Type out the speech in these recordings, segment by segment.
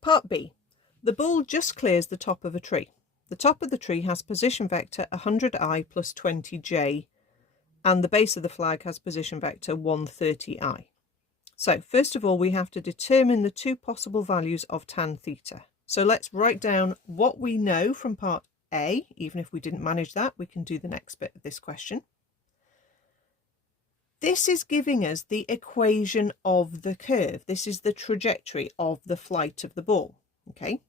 Part B. The ball just clears the top of a tree. The top of the tree has position vector 100i plus 20j, and the base of the flag has position vector 130i. So first of all, we have to determine the two possible values of tan theta. So let's write down what we know from part A. Even if we didn't manage that, we can do the next bit of this question. This is giving us the equation of the curve. This is the trajectory of the flight of the ball. Okay,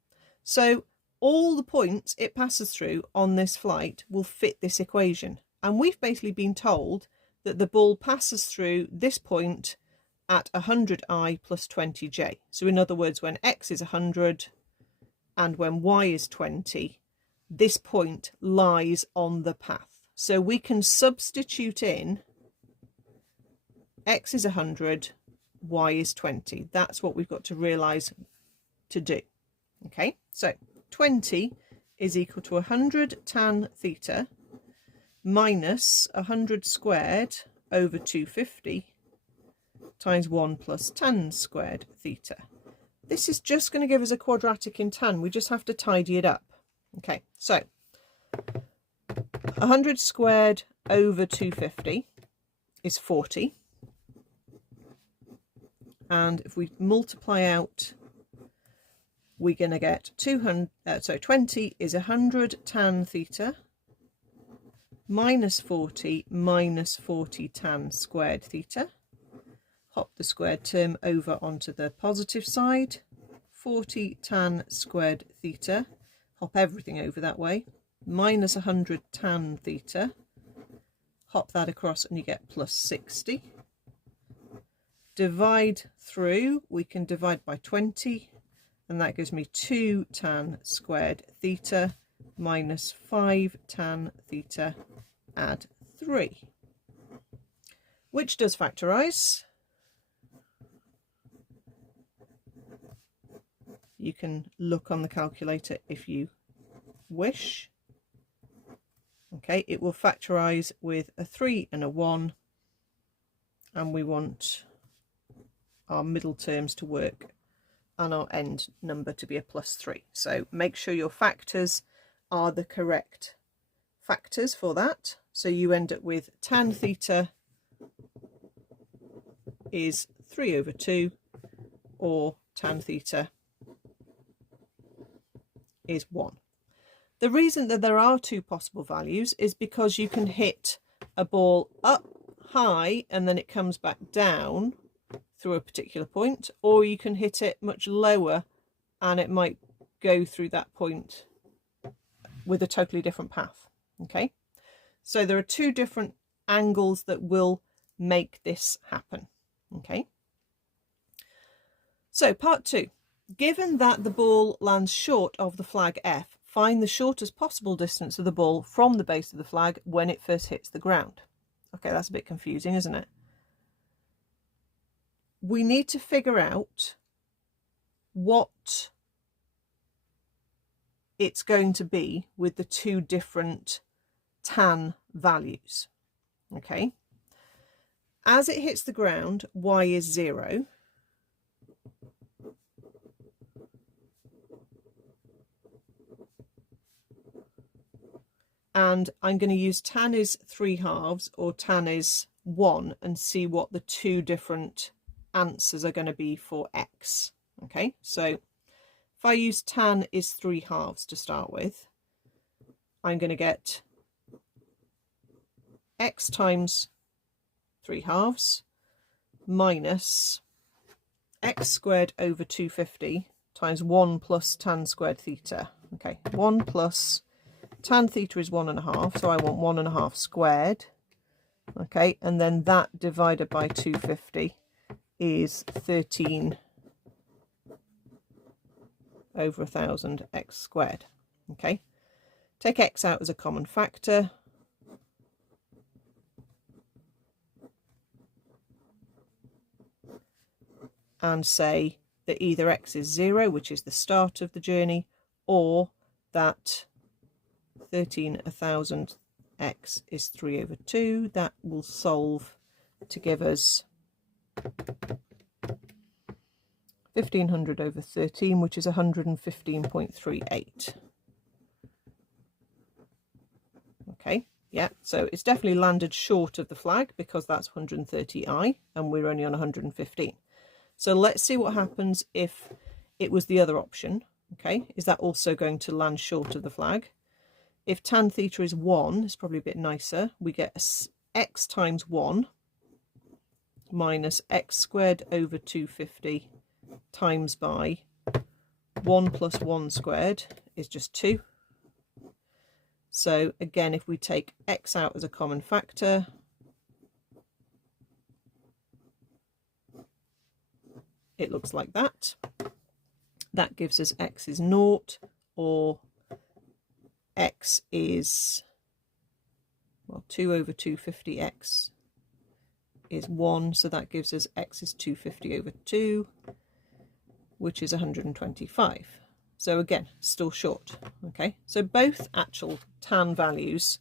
so all the points it passes through on this flight will fit this equation. And we've basically been told that the ball passes through this point at 100i plus 20j. So in other words, when x is 100 and when y is 20, this point lies on the path. So we can substitute in x is 100, y is 20. That's what we've got to realise to do. Okay, so 20 is equal to 100 tan theta minus 100 squared over 250 times 1 plus tan squared theta. This is just going to give us a quadratic in tan. We just have to tidy it up. Okay, so 100 squared over 250 is 40. And if we multiply out, we're going to get 20 is 100 tan theta minus 40 tan squared theta. Hop the squared term over onto the positive side. 40 tan squared theta. Hop everything over that way. Minus 100 tan theta. Hop that across and you get plus 60. Divide through, we can divide by 20. And that gives me 2 tan squared theta minus 5 tan theta, add 3. Which does factorise? You can look on the calculator if you wish. Okay, it will factorise with a 3 and a 1. And we want our middle terms to work and our end number to be a plus 3. So make sure your factors are the correct factors for that. So you end up with tan theta is 3 over 2, or tan theta is 1. The reason that there are two possible values is because you can hit a ball up high and then it comes back down through a particular point, or you can hit it much lower and it might go through that point with a totally different path. Okay, so there are two different angles that will make this happen. Okay, so part 2. Given that the ball lands short of the flag F, find the shortest possible distance of the ball from the base of the flag when it first hits the ground. Okay, that's a bit confusing, isn't it? We need to figure out what it's going to be with the two different tan values. Okay, as it hits the ground, y is 0. And I'm going to use tan is 3/2 or tan is 1 and see what the two different answers are going to be for x. Okay, so if I use tan is 3/2 to start with, I'm going to get x times 3/2 minus x squared over 250 times 1 plus tan squared theta. Okay, 1 plus tan theta is 1.5, so I want 1.5 squared. Okay, and then that divided by 250 is 13 over 1,000 x squared. Okay, take x out as a common factor. And say that either x is 0, which is the start of the journey, or that 13,000 x is 3 over 2. That will solve to give us 1500 over 13, which is 115.38. Okay, yeah, so it's definitely landed short of the flag because that's 130i and we're only on 115. So let's see what happens if it was the other option. Okay, is that also going to land short of the flag? If tan theta is 1, it's probably a bit nicer. We get x times 1 minus x squared over 250 times by 1 plus 1 squared is just 2. So again, if we take x out as a common factor, it looks like that. That gives us x is 0, or x is, well, 2 over 250x is 1, so that gives us x is 250 over 2, which is 125. So again, still short. Okay, so both actual tan values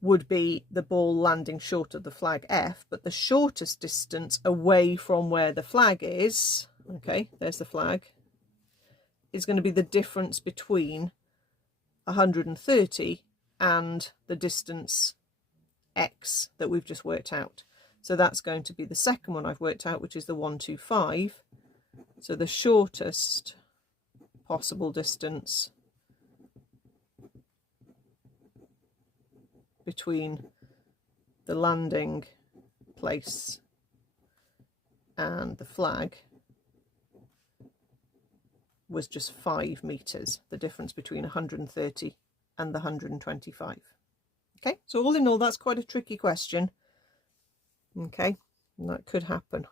would be the ball landing short of the flag F, but the shortest distance away from where the flag is, okay, there's the flag, is going to be the difference between 130 and the distance x that we've just worked out. So that's going to be the second one I've worked out, which is the 125. So the shortest possible distance between the landing place and the flag was just 5 meters, the difference between 130 and the 125. Okay, so all in all, that's quite a tricky question. Okay, and that could happen.